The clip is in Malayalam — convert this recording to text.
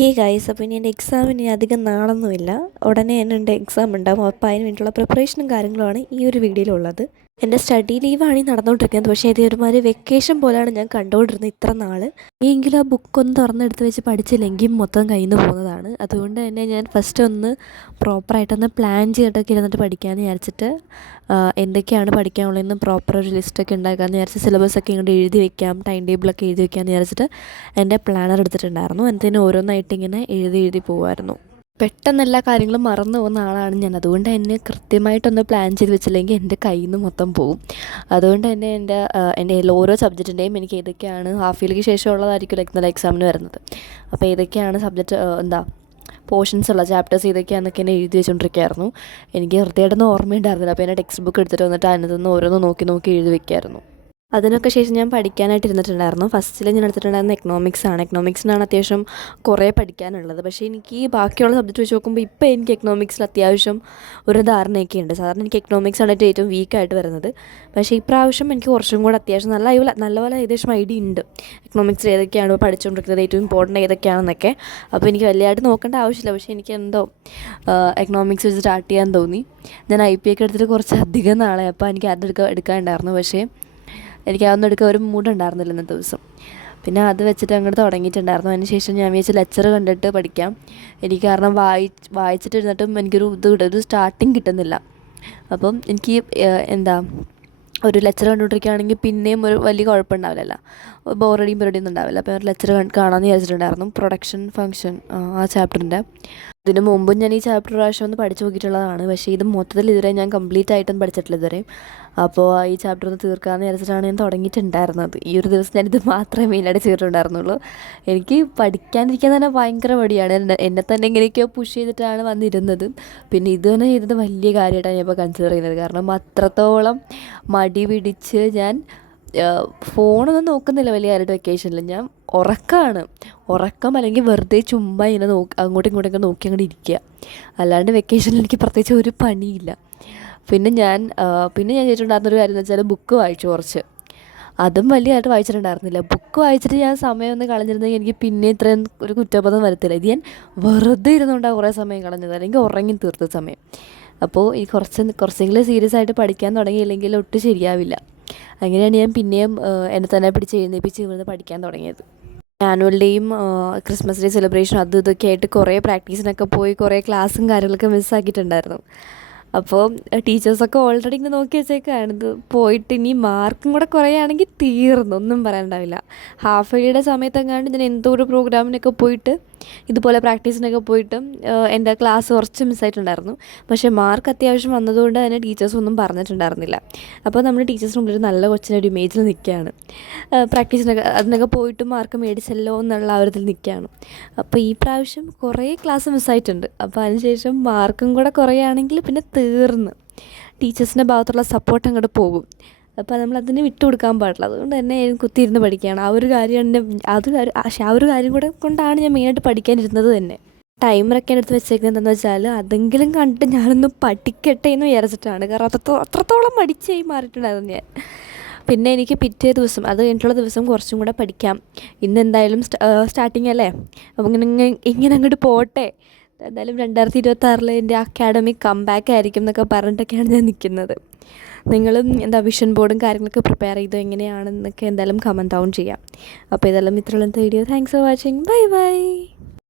ഹേ ഗൈസ്, അപ്പോൾ ഇനി എൻ്റെ എക്സാമിന് അധികം നാളൊന്നുമില്ല. ഉടനെ തന്നെ എൻ്റെ എക്സാം ഉണ്ടാകും. അപ്പോൾ അതിന് വേണ്ടിയിട്ടുള്ള പ്രിപ്പറേഷനും കാര്യങ്ങളുമാണ് ഈ ഒരു വീഡിയോയിലുള്ളത്. എൻ്റെ സ്റ്റഡി ലീവാണ് ഈ നടന്നുകൊണ്ടിരിക്കുന്നത്. പക്ഷേ ഇത് ഒരുമാതിരി വെക്കേഷൻ പോലെയാണ് ഞാൻ കണ്ടുകൊണ്ടിരുന്നത് ഇത്ര നാൾ. എങ്കിലും ആ ബുക്കൊന്ന് തുറന്നെടുത്ത് വെച്ച് പഠിച്ചില്ലെങ്കിൽ മൊത്തം കയ്യിൽ നിന്ന് പോകുന്നതാണ്. അതുകൊണ്ട് തന്നെ ഞാൻ ഫസ്റ്റ് ഒന്ന് പ്രോപ്പറായിട്ടൊന്ന് പ്ലാൻ ചെയ്തിട്ടൊക്കെ ഇരുന്നിട്ട് പഠിക്കാമെന്ന് വിചാരിച്ചിട്ട് എന്തൊക്കെയാണ് പഠിക്കാനുള്ളതെന്ന് പ്രോപ്പർ ഒരു ലിസ്റ്റൊക്കെ ഉണ്ടാക്കാമെന്ന് വിചാരിച്ച് സിലബസൊക്കെ ഇങ്ങോട്ട് എഴുതി വെക്കാം, ടൈം ടേബിളൊക്കെ എഴുതി വെക്കാമെന്ന് വിചാരിച്ചിട്ട് എൻ്റെ പ്ലാനർ എടുത്തിട്ടുണ്ടായിരുന്നു. എന്നിട്ട് ഓരോന്നായിട്ട് ഇങ്ങനെ എഴുതി പോകുമായിരുന്നു. പെട്ടെന്ന് എല്ലാ കാര്യങ്ങളും മറന്നു പോകുന്ന ആളാണ് ഞാൻ. അതുകൊണ്ട് തന്നെ കൃത്യമായിട്ടൊന്ന് പ്ലാൻ ചെയ്ത് വെച്ചില്ലെങ്കിൽ എൻ്റെ കയ്യിൽ നിന്ന് മൊത്തം പോകും. അതുകൊണ്ട് തന്നെ എൻ്റെ ഓരോ സബ്ജക്റ്റിൻ്റെയും എനിക്ക് ഏതൊക്കെയാണ് ഹാഫ് ഇയർലിക്ക് ശേഷമുള്ളതായിരിക്കും ഇന്നലെ എക്സാമിന് വരുന്നത്. അപ്പോൾ ഏതൊക്കെയാണ് സബ്ജക്റ്റ് പോർഷൻസ് ഉള്ള ചാപ്റ്റേഴ്സ് ഏതൊക്കെയാണെന്നൊക്കെ എന്നെ എഴുതി വെച്ചുകൊണ്ടിരിക്കുകയായിരുന്നു. എനിക്ക് കൃത്യമായിട്ടൊന്നും ഓർമ്മയുണ്ടായിരുന്നില്ല. അപ്പോൾ എൻ്റെ ടെക്സ്റ്റ് ബുക്ക് എടുത്തിട്ട് വന്നിട്ട് അതിനകത്തുനിന്ന് ഓരോന്ന് നോക്കി എഴുതി വെക്കായിരുന്നു. അതിനൊക്കെ ശേഷം ഞാൻ പഠിക്കാനായിട്ട് ഇരുന്നിട്ടുണ്ടായിരുന്നു. ഫസ്റ്റിൽ ഞാൻ എടുത്തിട്ടുണ്ടായിരുന്ന എക്കണോമിക്സാണ്. എക്കണോമിക്സിനാണ് അത്യാവശ്യം കുറേ പഠിക്കാനുള്ളത്. പക്ഷേ എനിക്ക് ബാക്കിയുള്ള സബ്ജക്റ്റ് വെച്ച് നോക്കുമ്പോൾ ഇപ്പോൾ എനിക്ക് എക്കണോമിക്സിൽ അത്യാവശ്യം ഒരു ധാരണയൊക്കെ ഉണ്ട്. സാധാരണ എനിക്ക് എക്കണോമിക്സാണ് ഏറ്റവും വീക്കായിട്ട് വരുന്നത്. പക്ഷേ ഇപ്രാവശ്യം എനിക്ക് കുറച്ചും കൂടെ അത്യാവശ്യം നല്ലപോലെ ഏകദേശം ഐഡിയ ഉണ്ട്. എക്കണോമിക്സിൽ ഏതൊക്കെയാണ് പഠിച്ചുകൊണ്ടിരിക്കുന്നത്, ഏറ്റവും ഇമ്പോർട്ടൻ്റ് ഏതൊക്കെയാണെന്നൊക്കെ. അപ്പോൾ എനിക്ക് വലിയതായിട്ട് നോക്കേണ്ട ആവശ്യമില്ല. പക്ഷേ എനിക്ക് എന്തോ എക്കണോമിക്സ് വെച്ച് സ്റ്റാർട്ട് ചെയ്യാൻ തോന്നി. ഞാൻ IPA ഒക്കെ എടുത്തിട്ട് കുറച്ചധികം നാളെ, അപ്പോൾ എനിക്ക് എടുക്കാനുണ്ടായിരുന്നു. പക്ഷേ എനിക്ക് അതൊന്നും എടുക്കാൻ ഒരു മൂഡുണ്ടായിരുന്നില്ല ഇന്നത്തെ ദിവസം. പിന്നെ അത് വെച്ചിട്ട് അങ്ങോട്ട് തുടങ്ങിയിട്ടുണ്ടായിരുന്നു. അതിന് ശേഷം ഞാൻ വിചാരിച്ച ലെക്ചർ കണ്ടിട്ട് പഠിക്കാം. എനിക്ക് കാരണം വായിച്ചിട്ടിരുന്നിട്ടും ഒരു സ്റ്റാർട്ടിങ് കിട്ടുന്നില്ല. അപ്പം എനിക്ക് ഒരു ലെക്ചർ കണ്ടുകൊണ്ടിരിക്കുകയാണെങ്കിൽ പിന്നെയും ഒരു വലിയ കുഴപ്പമുണ്ടാവില്ലല്ലോ, ബോറടിയും ഒന്നും ഉണ്ടാവില്ല. അപ്പോൾ ഒരു ലെക്ചർ കാണാമെന്ന് വിചാരിച്ചിട്ടുണ്ടായിരുന്നു. പ്രൊഡക്ഷൻ ഫംഗ്ഷൻ ആ ചാപ്റ്ററിൻ്റെ. ഇതിന് മുമ്പും ഞാൻ ഈ ചാപ്റ്റർ പ്രാവശ്യം ഒന്ന് പഠിച്ചു നോക്കിയിട്ടുള്ളതാണ്. പക്ഷേ ഇത് മൊത്തത്തിൽ ഇതുവരെ ഞാൻ കംപ്ലീറ്റ് ആയിട്ടൊന്നും പഠിച്ചിട്ടില്ല ഇതുവരെ. അപ്പോൾ ഈ ചാപ്റ്റർ ഒന്ന് തീർക്കാമെന്ന് വിചാരിച്ചിട്ടാണ് ഞാൻ തുടങ്ങിയിട്ടുണ്ടായിരുന്നത്. ഈ ഒരു ദിവസം ഞാനിത് മാത്രമേ മെയിനായിട്ട് ചെയ്തിട്ടുണ്ടായിരുന്നുള്ളൂ. എനിക്ക് പഠിക്കാനിരിക്കാൻ തന്നെ ഭയങ്കര മടിയാണ്. എന്നെ തന്നെ എങ്ങനെയൊക്കെയോ പുഷ് ചെയ്തിട്ടാണ് വന്നിരുന്നത്. പിന്നെ ഇത് തന്നെ ചെയ്തത് വലിയ കാര്യമായിട്ടാണ് ഞാൻ ഇപ്പോൾ കൺസിഡർ ചെയ്യുന്നത്. കാരണം അത്രത്തോളം മടി പിടിച്ച് ഞാൻ ഫോണൊന്നും നോക്കുന്നില്ല വലിയ കാര്യമായിട്ട് വെക്കേഷനിൽ. ഞാൻ ഉറക്കം അല്ലെങ്കിൽ വെറുതെ ചുമ്മാ ഇങ്ങനെ അങ്ങോട്ടും ഇങ്ങോട്ടൊക്കെ നോക്കി അങ്ങോട്ട് ഇരിക്കുക. അല്ലാണ്ട് വെക്കേഷനിൽ എനിക്ക് പ്രത്യേകിച്ച് ഒരു പണിയില്ല. പിന്നെ ഞാൻ ചെയ്തിട്ടുണ്ടായിരുന്നൊരു കാര്യം എന്ന് വെച്ചാൽ ബുക്ക് വായിച്ചു കുറച്ച്. അതും വലിയതായിട്ട് വായിച്ചിട്ടുണ്ടായിരുന്നില്ല. ബുക്ക് വായിച്ചിട്ട് ഞാൻ സമയം ഒന്ന് കളഞ്ഞിരുന്നെങ്കിൽ എനിക്ക് പിന്നെ ഇത്രയും ഒരു കുറ്റബോധം വരത്തില്ല. ഇത് ഞാൻ വെറുതെ ഇരുന്നുകൊണ്ടാണ് കുറേ സമയം കളഞ്ഞത്, അല്ലെങ്കിൽ ഉറങ്ങി തീർത്ത സമയം. അപ്പോൾ ഈ കുറച്ചെങ്കിലും സീരിയസ് ആയിട്ട് പഠിക്കാൻ തുടങ്ങിയില്ലെങ്കിൽ ഒട്ടും ശരിയാവില്ല. അങ്ങനെയാണ് ഞാൻ പിന്നെയും എന്നെ തന്നെ പിടിച്ച് എഴുന്നേൽപ്പിച്ച് ഇവിടുന്ന് പഠിക്കാൻ തുടങ്ങിയത്. ആനുവൽ ഡേയും ക്രിസ്മസ് ഡേ സെലിബ്രേഷനും അതും ഇതൊക്കെ ആയിട്ട് കുറേ പ്രാക്ടീസിനൊക്കെ പോയി കുറേ ക്ലാസ്സും കാര്യങ്ങളൊക്കെ മിസ്സാക്കിയിട്ടുണ്ടായിരുന്നു. അപ്പോൾ ടീച്ചേഴ്സൊക്കെ ഓൾറെഡി ഇങ്ങനെ നോക്കി വെച്ചേക്കാണ്. ഇത് പോയിട്ട് ഇനി മാർക്കും കൂടെ കുറയുകയാണെങ്കിൽ തീർന്നു, ഒന്നും പറയാനുണ്ടാവില്ല. ഹാഫ് ഇയറിയുടെ സമയത്തെങ്ങാണ്ട് ഞാൻ എന്തോ ഒരു പ്രോഗ്രാമിനൊക്കെ പോയിട്ട് ഇതുപോലെ പ്രാക്ടീസിനൊക്കെ പോയിട്ട് എൻ്റെ ക്ലാസ് കുറച്ച് മിസ്സായിട്ടുണ്ടായിരുന്നു. പക്ഷേ മാർക്ക് അത്യാവശ്യം വന്നതുകൊണ്ട് തന്നെ ടീച്ചേഴ്സ് ഒന്നും പറഞ്ഞിട്ടുണ്ടായിരുന്നില്ല. അപ്പോൾ നമ്മൾ ടീച്ചേഴ്സിന് മുമ്പിൽ നല്ല കൊച്ചിനൊരു ഇമേജിൽ നിൽക്കുകയാണ്. അതിനൊക്കെ പോയിട്ട് മാർക്ക് മേടിച്ചല്ലോ എന്നുള്ള ആ ഒരു ഇതിൽ നിൽക്കുകയാണ്. അപ്പോൾ ഈ പ്രാവശ്യം കുറേ ക്ലാസ് മിസ്സായിട്ടുണ്ട്. അപ്പോൾ അതിനുശേഷം മാർക്കും കൂടെ കുറയുകയാണെങ്കിൽ പിന്നെ തീർന്ന് ടീച്ചേഴ്സിൻ്റെ ഭാഗത്തുള്ള സപ്പോർട്ട് അങ്ങോട്ട് പോകും. അപ്പോൾ നമ്മളതിന് വിട്ടു കൊടുക്കാൻ പാടില്ല. അതുകൊണ്ട് തന്നെ കുത്തിയിരുന്ന് പഠിക്കുകയാണ്. ആ ഒരു കാര്യം കൂടെ കൊണ്ടാണ് ഞാൻ മെയിനായിട്ട് പഠിക്കാനിരുന്നത് തന്നെ. ടൈമറൊക്കെ എടുത്ത് വെച്ചേക്കുന്നത് എന്താണെന്ന് വെച്ചാൽ അതെങ്കിലും കണ്ടിട്ട് ഞാനൊന്ന് പഠിക്കട്ടെ എന്ന് വിചാരിച്ചിട്ടാണ്. കാരണം അത്രത്തോളം മടിച്ചായി മാറിയിട്ടുണ്ടായിരുന്നു ഞാൻ. പിന്നെ എനിക്ക് പിറ്റേ ദിവസം, അത് കഴിഞ്ഞിട്ടുള്ള ദിവസം കുറച്ചും കൂടെ പഠിക്കാം. ഇന്ന് എന്തായാലും സ്റ്റാർട്ടിങ് അല്ലേ, അപ്പോൾ ഇങ്ങനെ അങ്ങോട്ട് പോട്ടെ. എന്തായാലും 2026 എൻ്റെ അക്കാഡമിക് കംബാക്ക് ആയിരിക്കും എന്നൊക്കെ പറഞ്ഞിട്ടൊക്കെയാണ് ഞാൻ നിൽക്കുന്നത്. നിങ്ങളും വിഷൻ ബോർഡും കാര്യങ്ങളൊക്കെ പ്രിപ്പയർ ചെയ്തോ എങ്ങനെയാണെന്നൊക്കെ എന്തായാലും കമൻറ്റ് ഡൗൺ ചെയ്യാം. അപ്പോൾ ഇതെല്ലാം ഇത്രയുള്ള video. Thanks for watching. By.